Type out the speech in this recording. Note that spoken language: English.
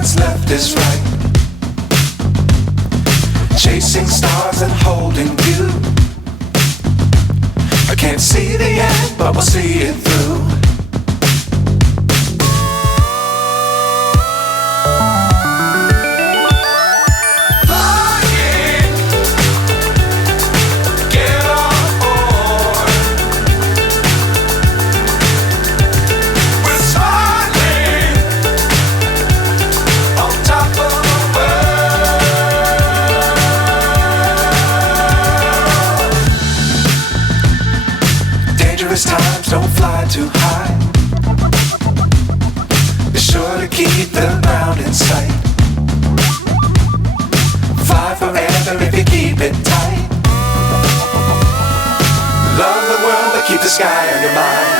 what's left is right. Chasing stars and holding you. I can't see the end, but we'll see it through. Times don't fly too high. Be sure to keep the ground in sight. Fly forever if you keep it tight. Love the world but keep the sky on your mind.